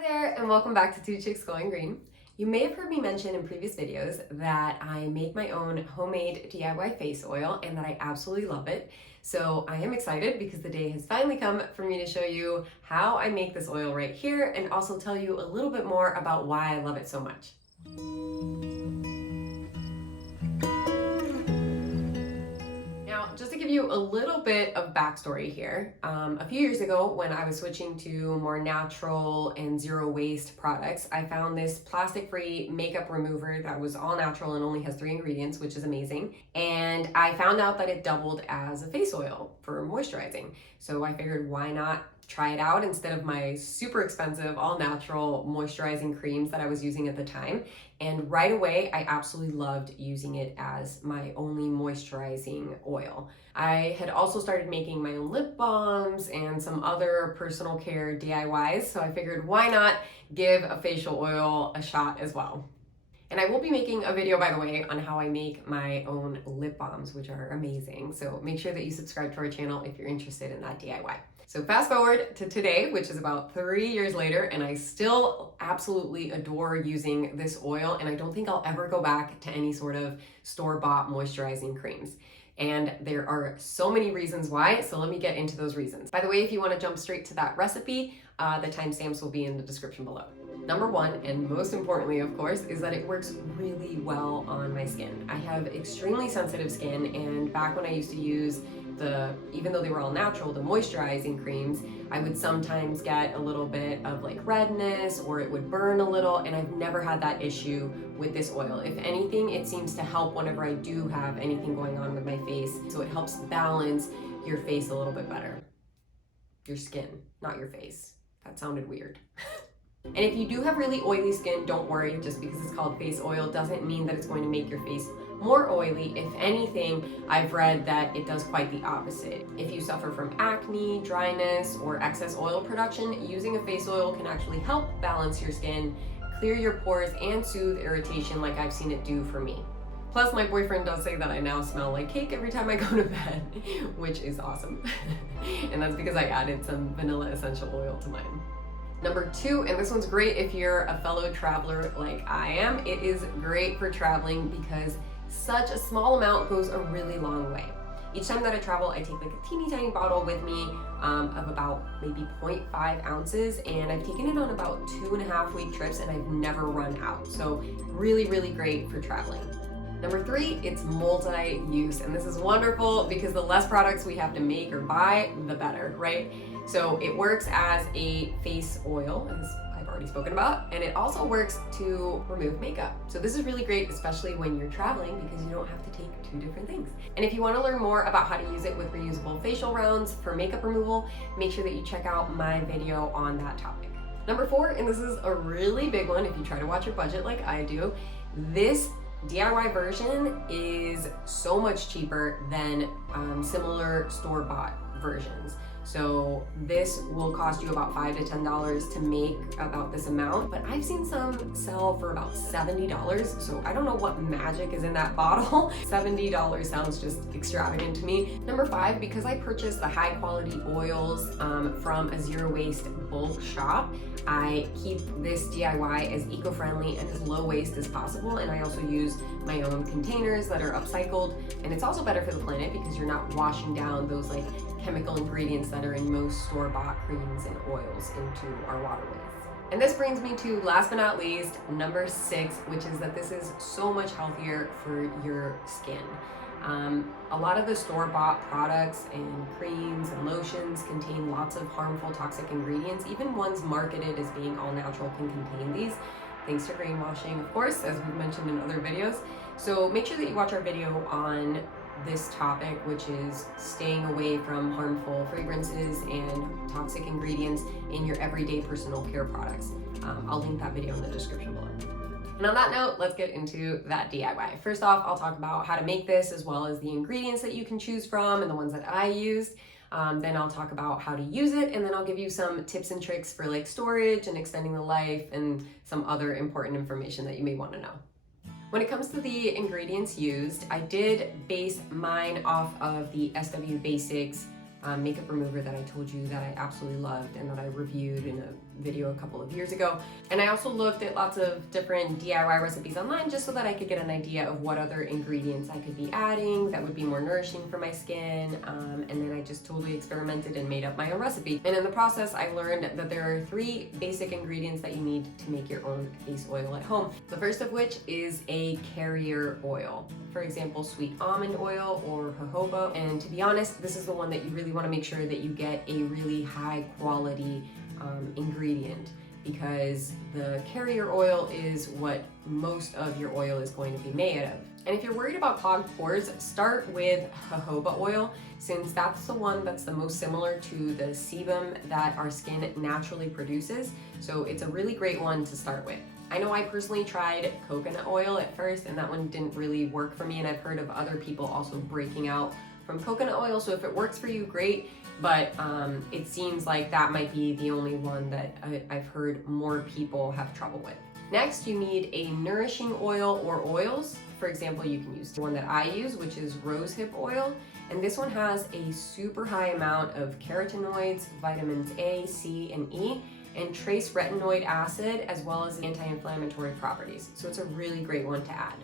Hi there, and welcome back to Two Chicks Going Green. You may have heard me mention in previous videos that I make my own homemade DIY face oil and that I absolutely love it. So I am excited because the day has finally come for me to show you how I make this oil right here and also tell you a little bit more about why I love it so much. Just to give you a little bit of backstory here, a few years ago when I was switching to more natural and zero waste products, I found this plastic-free makeup remover that was all natural and only has 3 ingredients, which is amazing. And I found out that it doubled as a face oil for moisturizing. So I figured, why not try it out instead of my super expensive all natural moisturizing creams that I was using at the time. And right away, I absolutely loved using it as my only moisturizing oil. I had also started making my own lip balms and some other personal care DIYs, so I figured, why not give a facial oil a shot as well. And I will be making a video, by the way, on how I make my own lip balms, which are amazing. So make sure that you subscribe to our channel if you're interested in that DIY. So fast forward to today, which is about 3 years later, and I still absolutely adore using this oil, and I don't think I'll ever go back to any sort of store-bought moisturizing creams. And there are so many reasons why, so let me get into those reasons. By the way, if you want to jump straight to that recipe, the timestamps will be in the description below. Number one, and most importantly, of course, is that it works really well on my skin. I have extremely sensitive skin, and back when I used to use even though they were all natural, the moisturizing creams, I would sometimes get a little bit of like redness or it would burn a little, and I've never had that issue with this oil. If anything, it seems to help whenever I do have anything going on with my face, so it helps balance your face a little bit better. Your skin, not your face. That sounded weird. And if you do have really oily skin, don't worry. Just because it's called face oil doesn't mean that it's going to make your face more oily. If anything, I've read that it does quite the opposite. If you suffer from acne, dryness, or excess oil production, using a face oil can actually help balance your skin, clear your pores, and soothe irritation like I've seen it do for me. Plus, my boyfriend does say that I now smell like cake every time I go to bed, which is awesome. And that's because I added some vanilla essential oil to mine. Number 2, and this one's great if you're a fellow traveler like I am, it is great for traveling because such a small amount goes a really long way. Each time that I travel, I take like a teeny tiny bottle with me of about maybe 0.5 ounces, and I've taken it on about 2.5-week trips and I've never run out. So really, really great for traveling. Number 3, it's multi-use, and this is wonderful because the less products we have to make or buy, the better, right? So it works as a face oil, as I've already spoken about, and it also works to remove makeup. So this is really great, especially when you're traveling, because you don't have to take 2 different things. And if you want to learn more about how to use it with reusable facial rounds for makeup removal, make sure that you check out my video on that topic. Number 4, and this is a really big one if you try to watch your budget like I do, this DIY version is so much cheaper than similar store-bought versions. So this will cost you about $5 to $10 to make about this amount, but I've seen some sell for about $70, so I don't know what magic is in that bottle. $70 sounds just extravagant to me. Number 5, because I purchased the high quality oils from a zero waste bulk shop, I keep this DIY as eco-friendly and as low waste as possible, and I also use my own containers that are upcycled, and it's also better for the planet because you're not washing down those like chemical ingredients that are in most store-bought creams and oils into our waterways. And this brings me to, last but not least, number 6, which is that this is so much healthier for your skin. A lot of the store-bought products and creams and lotions contain lots of harmful toxic ingredients. Even ones marketed as being all natural can contain these, thanks to greenwashing, of course, as we've mentioned in other videos. So make sure that you watch our video on this topic, which is staying away from harmful fragrances and toxic ingredients in your everyday personal care products. I'll link that video in the description below. And on that note, let's get into that DIY. First off, I'll talk about how to make this as well as the ingredients that you can choose from and the ones that I used. Then I'll talk about how to use it, and then I'll give you some tips and tricks for like storage and extending the life and some other important information that you may want to know. When it comes to the ingredients used, I did base mine off of the SW Basics makeup remover that I told you that I absolutely loved and that I reviewed in a video a couple of years ago. And I also looked at lots of different DIY recipes online just so that I could get an idea of what other ingredients I could be adding that would be more nourishing for my skin. And then I just totally experimented and made up my own recipe. And in the process, I learned that there are 3 basic ingredients that you need to make your own face oil at home. The first of which is a carrier oil. For example, sweet almond oil or jojoba. And to be honest, this is the one that you really want to make sure that you get a really high quality ingredient, because the carrier oil is what most of your oil is going to be made out of. And if you're worried about clogged pores, start with jojoba oil, since that's the one that's the most similar to the sebum that our skin naturally produces. So it's a really great one to start with. I know I personally tried coconut oil at first, and that one didn't really work for me, and I've heard of other people also breaking out from coconut oil. So if it works for you, great, but it seems like that might be the only one that I've heard more people have trouble with. Next, you need a nourishing oil or oils. For example, you can use the one that I use, which is Rosehip oil, and this one has a super high amount of carotenoids, vitamins A, C, and E, and trace retinoid acid, as well as anti-inflammatory properties. So it's a really great one to add.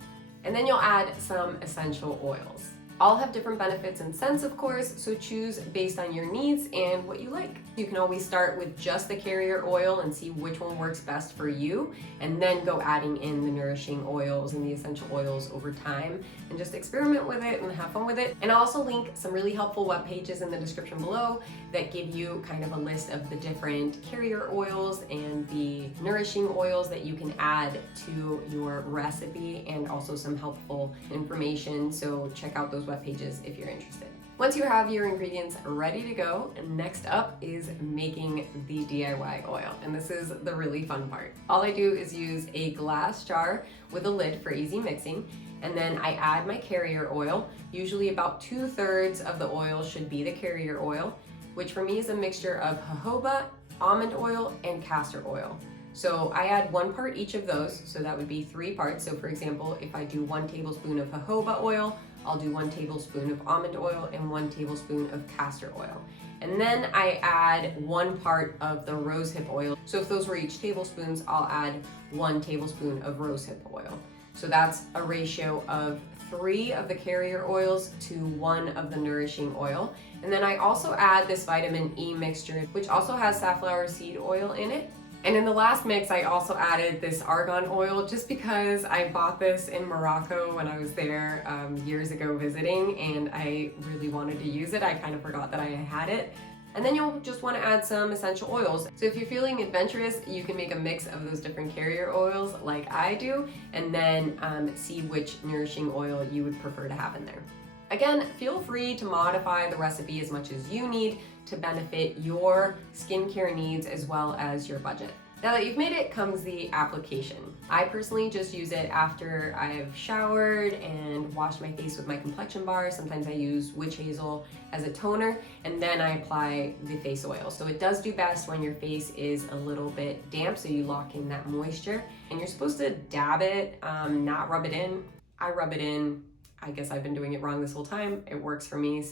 And then you'll add some essential oils. All have different benefits and scents, of course, so choose based on your needs and what you like. You can always start with just the carrier oil and see which one works best for you, and then go adding in the nourishing oils and the essential oils over time, and just experiment with it and have fun with it. And I'll also link some really helpful web pages in the description below that give you kind of a list of the different carrier oils and the nourishing oils that you can add to your recipe, and also some helpful information. So check out those web pages if you're interested. Once you have your ingredients ready to go, next up is making the DIY oil. And this is the really fun part. All I do is use a glass jar with a lid for easy mixing, and then I add my carrier oil. Usually about 2/3 of the oil should be the carrier oil, which for me is a mixture of jojoba, almond oil, and castor oil. So I add 1 part each of those, so that would be 3 parts. So for example, if I do 1 tablespoon of jojoba oil, I'll do 1 tablespoon of almond oil and 1 tablespoon of castor oil. And then I add 1 part of the rosehip oil. So if those were each tablespoons, I'll add 1 tablespoon of rosehip oil. So that's a ratio of 3 of the carrier oils to 1 of the nourishing oil. And then I also add this vitamin E mixture, which also has safflower seed oil in it. And in the last mix, I also added this argan oil just because I bought this in Morocco when I was there years ago visiting, and I really wanted to use it. I kind of forgot that I had it. And then you'll just want to add some essential oils. So if you're feeling adventurous, you can make a mix of those different carrier oils like I do, and then see which nourishing oil you would prefer to have in there. Again, feel free to modify the recipe as much as you need to benefit your skincare needs as well as your budget. Now that you've made it comes the application. I personally just use it after I've showered and washed my face with my complexion bar. Sometimes I use witch hazel as a toner, and then I apply the face oil. So it does do best when your face is a little bit damp, so you lock in that moisture. And you're supposed to dab it, not rub it in. I rub it in. I guess I've been doing it wrong this whole time. It works for me.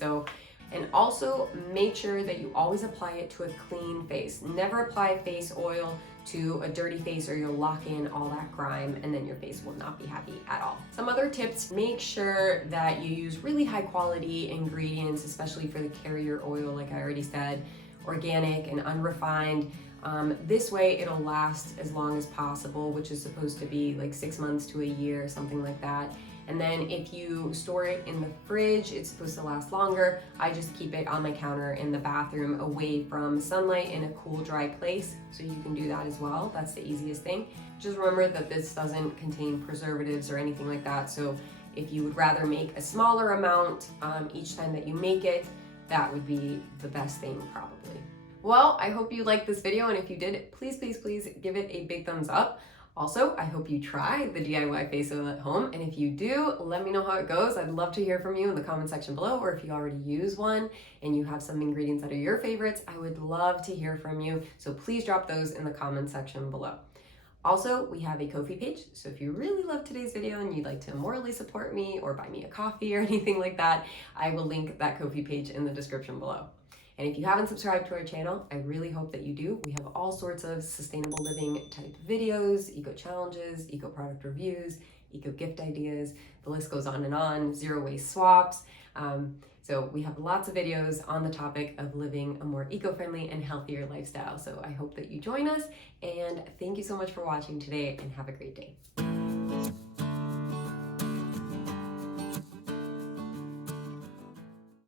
And also make sure that you always apply it to a clean face. Never apply face oil to a dirty face, or you'll lock in all that grime and then your face will not be happy at all. Some other tips: make sure that you use really high quality ingredients, especially for the carrier oil, like I already said, organic and unrefined. This way it'll last as long as possible, which is supposed to be like 6 months to a year, something like that. And then if you store it in the fridge, it's supposed to last longer. I just keep it on my counter in the bathroom, away from sunlight, in a cool, dry place. So you can do that as well. That's the easiest thing. Just remember that this doesn't contain preservatives or anything like that. So if you would rather make a smaller amount each time that you make it, that would be the best thing probably. Well, I hope you liked this video, and if you did, please, please, please give it a big thumbs up. Also, I hope you try the DIY face oil at home, and if you do, let me know how it goes. I'd love to hear from you in the comment section below, or if you already use one and you have some ingredients that are your favorites, I would love to hear from you. So please drop those in the comment section below. Also, we have a Ko-fi page, so if you really love today's video and you'd like to morally support me or buy me a coffee or anything like that, I will link that Ko-fi page in the description below. And if you haven't subscribed to our channel, I really hope that you do. We have all sorts of sustainable living type videos, eco challenges, eco product reviews, eco gift ideas. The list goes on, zero waste swaps. So we have lots of videos on the topic of living a more eco-friendly and healthier lifestyle. So I hope that you join us, and thank you so much for watching today, and have a great day.